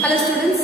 Hello students,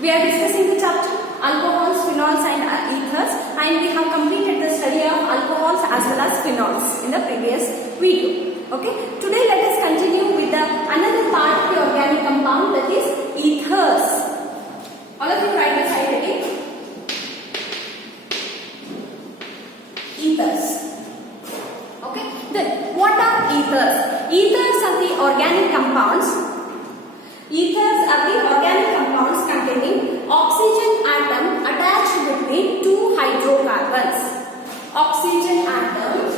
we are discussing the chapter alcohols, phenols and ethers, and we have completed the study of alcohols as well as phenols in the previous video. Okay, today let us continue with the another part of the organic compound, that is ethers. All of you write this side again. Ethers. Okay, then what are ethers? Ethers are the organic compounds. Ethers are the organic compounds containing oxygen atom attached between two hydrocarbons. Oxygen atom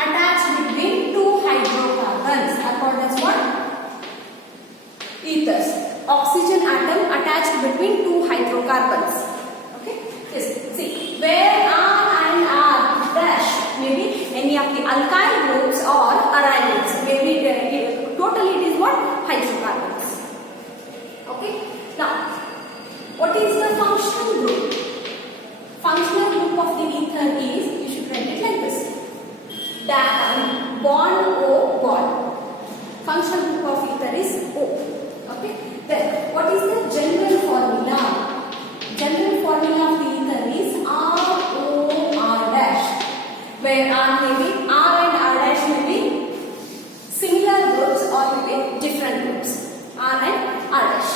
attached between two hydrocarbons are called as what? Ethers. Oxygen atom attached between two hydrocarbons. Okay. Yes. See, where R and R dash may be any of the alkyl groups or aryl. Maybe totally it is what? Hydrocarbons. Okay. Now, what is the functional group? Functional group of the ether is, you should write it like this. Bond O bond. Functional group of ether is O. Okay. Then, what is the general formula? General formula of the ether is ROR dash, where R may be, R and R dash may be similar groups or may be different groups. R and R dash.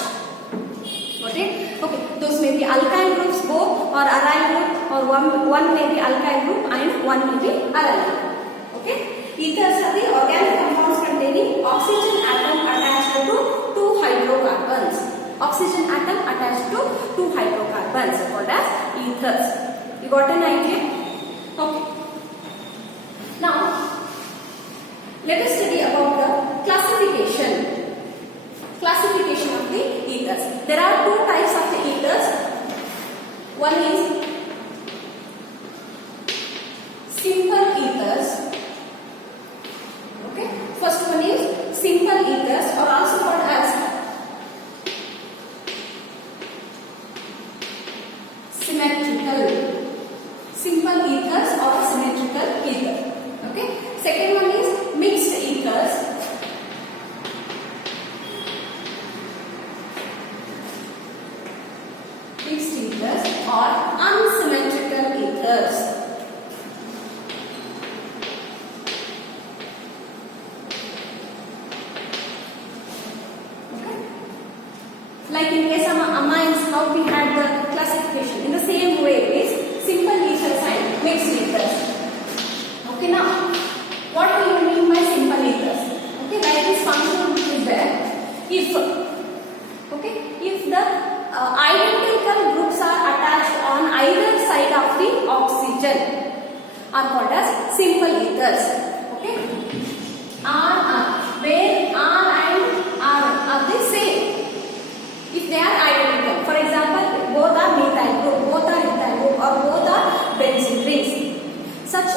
Okay? Okay. Those may be alkyl groups both or aryl group, or one may be alkyl group and one may be aryl group. Okay? Ethers are the organic compounds containing oxygen atom attached to two hydrocarbons. Oxygen atom attached to two hydrocarbons called as ethers. You got an idea? Okay. Now, let us study about the classification. Classification of the ethers. There are two types of the ethers. One is simple ethers. Okay. First one is simple ethers, or also called as symmetrical. Simple ethers or symmetrical ether. Okay. Second one is mixed ethers. Mixed ethers or unsymmetrical ethers. Okay. Like in case of amines, how we had the classification. In the same way, it is simple ethers and mixed ethers. Okay, now what do you mean by simple ethers? Okay, like this function is there. If the identical groups are attached on either side of the oxygen are called as simple ethers. Okay, where R and R are the same. If they are identical, for example, both are methyl group, both are ethyl group, or both are benzene rings, such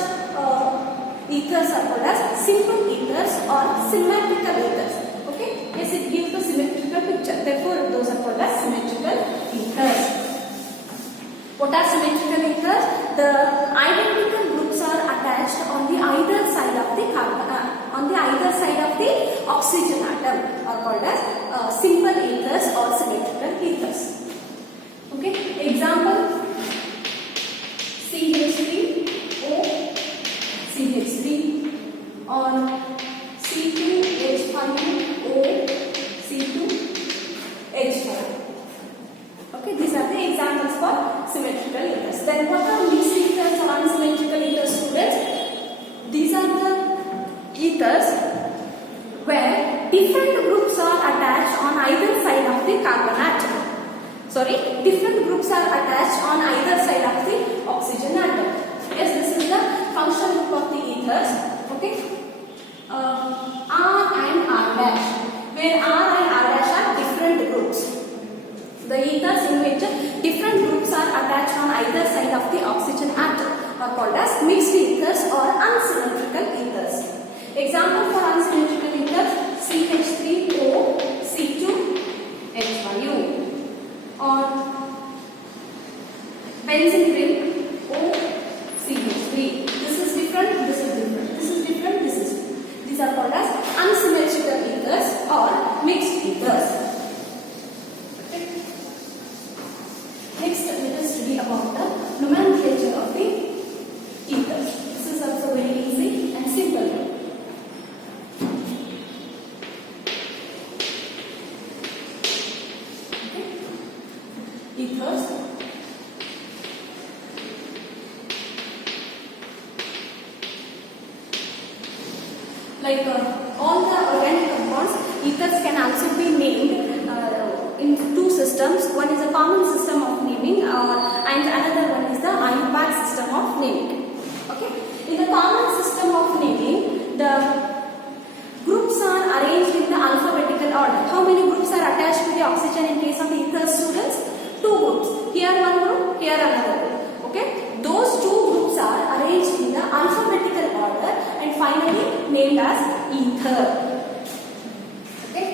ethers are called as simple ethers or symmetrical ethers. Okay, yes, it gives the symmetrical picture. Therefore, those are called as symmetrical ethers. What are symmetrical ethers? The identical groups are attached on the either side of the oxygen atom are called as simple ethers or symmetrical ethers. Okay, example: CH3O CH3 or C2H5O C2H5. Okay, these are the examples for symmetrical ethers. Then what are mixed ethers or unsymmetrical ethers, students? These are the ethers where different groups are attached on either side of the carbon atom. Different groups are attached on either side of the oxygen atom. Yes, this is the functional group of the ethers. Okay, R and R dash, where R and R dash are different groups. The ethers in which different groups are attached on either side of the oxygen atom are called as mixed ethers or unsymmetrical ethers. Example for unsymmetrical ethers: CH3O C2H5U or benzene ring O CH3. This is different, this is different, this is different, this is different. These are called as unsymmetrical ethers or mixed ethers. about the nomenclature of the ethers. This is also very easy and simple. Okay. Ethers. Like all the organic compounds, ethers can also be named in two systems. One is a common system of naming and another one is the IUPAC system of naming. Okay. In the common system of naming, the groups are arranged in the alphabetical order. How many groups are attached to the oxygen in case of the ether students? Two groups. Here one group, here another group. Okay. Those two groups are arranged in the alphabetical order and finally named as ether. Okay.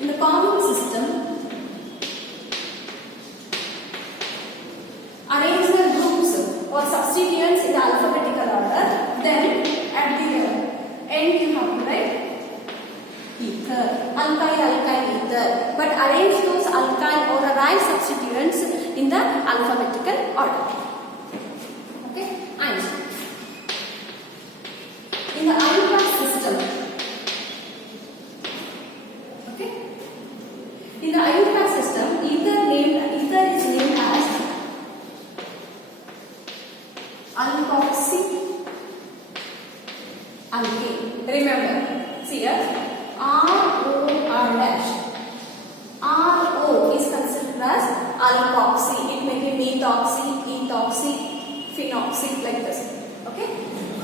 In the common system, arrange the groups or substituents in the alphabetical order. Then at the end you have to write ether, alkyl, alkyl, ether. But arrange those alkyl or aryl substituents in the alphabetical order. Okay. And in the IUPAC system, okay, in the IUPAC system, ether is named as alkoxy alkane. Remember, see here, ROR dash. RO is considered as alkoxy. It may be methoxy, ethoxy, phenoxy, like this. Okay,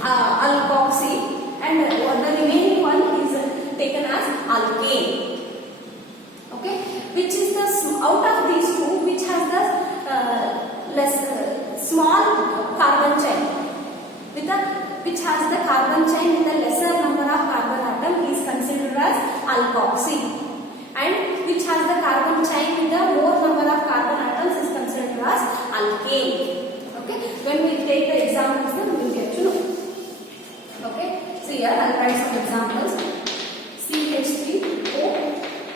alkoxy, and the remaining one is taken as alkane. Okay, which is the out of these two, which has the small carbon chain which has the carbon chain with a lesser number of carbon atom is considered as alkoxy, and which has the carbon chain with a more number of carbon atoms is considered as alkane. Okay, when we take the examples, then we will get to know. Okay, so here I'll write some examples. CH3O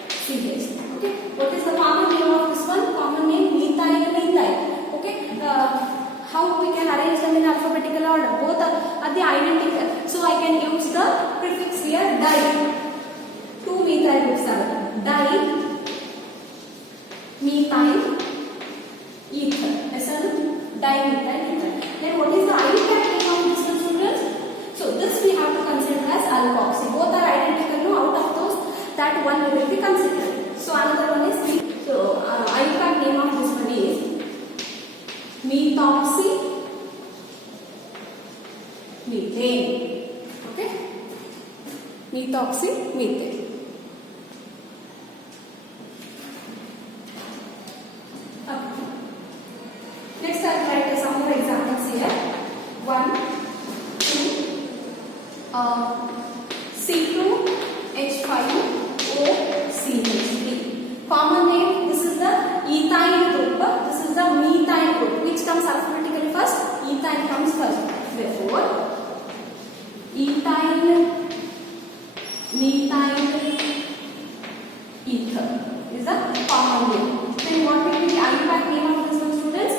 CH. Okay, what is the common name of this one? Common name methyl and ethyl. Okay, how we can arrange them in alphabetical order? Both are the identical. So I can use the prefix here di. Two methyl groups are di, methyl, ether. Yes or no? Dimethyl ether. Then what is the IUPAC name of this one, students? So this we have to consider as alkoxy. Both are identical. No, out of those, that one will be considered. So another one is IUPAC name of this one is methoxy methane. Okay, methoxy methane. Next I will write some more examples here. 1, 2, C2H5OCH3. Common name, this is the ethyl group, this is the methyl group. Which comes alphabetically first? Ethyl comes first. Therefore, ethyl, methyl, ether is the common name. Then what will be the IUPAC name of this one, students?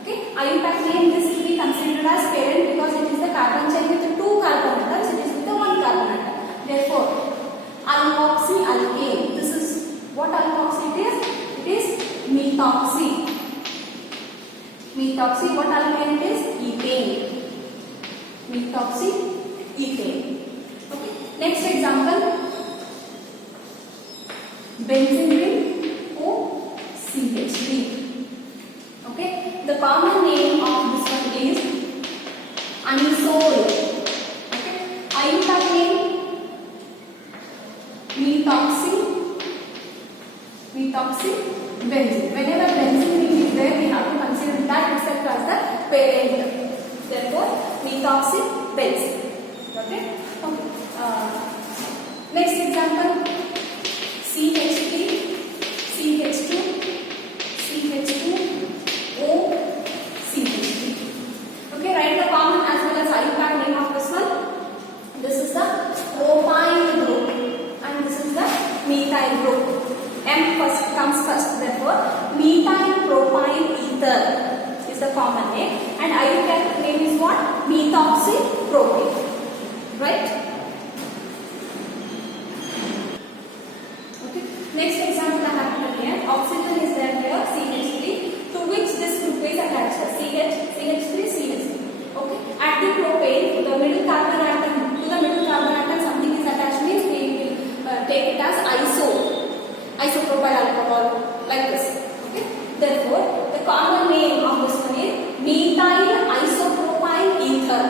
Okay, IUPAC name, this will be considered as parent because it is the carbon chain with two carbon atoms, it is with the one carbon atom. Therefore, alkoxy alkane. This is what alkoxy it is? It is methoxy. Methoxy, what alkane it is? Ethane. Methoxy ethane. Okay. Next example, benzene ring OCH3. Okay. The common name of this one is anisole. Okay. IUPAC name methoxy benzene. Whenever benzene ring is there, we have to consider that itself as the parent. Therefore, methoxy benzene. Okay. Next example, CH3, CH2, CH2O, CH3. Okay, write the common as well as IUPAC name of this one. This is the propyl group and this is the methyl group. M first comes first. Therefore, methyl propyl ether is the common name, and IUPAC name is what? Methoxypropane. Right? Okay. Next example I have given here. Oxygen is there here, CH3, to which this group is attached. CH3, CH3. Okay. At the propane, to the middle carbon atom, something is attached means we will take it as isopropyl alcohol, like this. Okay. Therefore, the common name of this one is methyl isopropyl ether.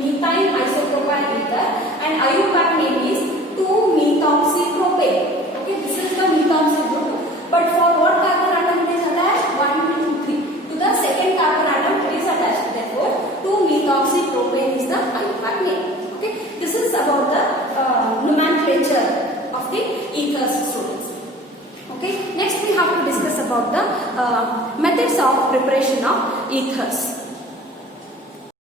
Methyl isopropyl ether, and IUPAC name is 2-methoxypropane. Okay, this is the methoxy group. But for what carbon atom it is attached? 1, 2, 3. To the second carbon atom it is attached. Therefore, 2-methoxypropane is the IUPAC name. Okay, this is about the nomenclature of the ethers, students. Okay, next we have to discuss about the methods of preparation of ethers.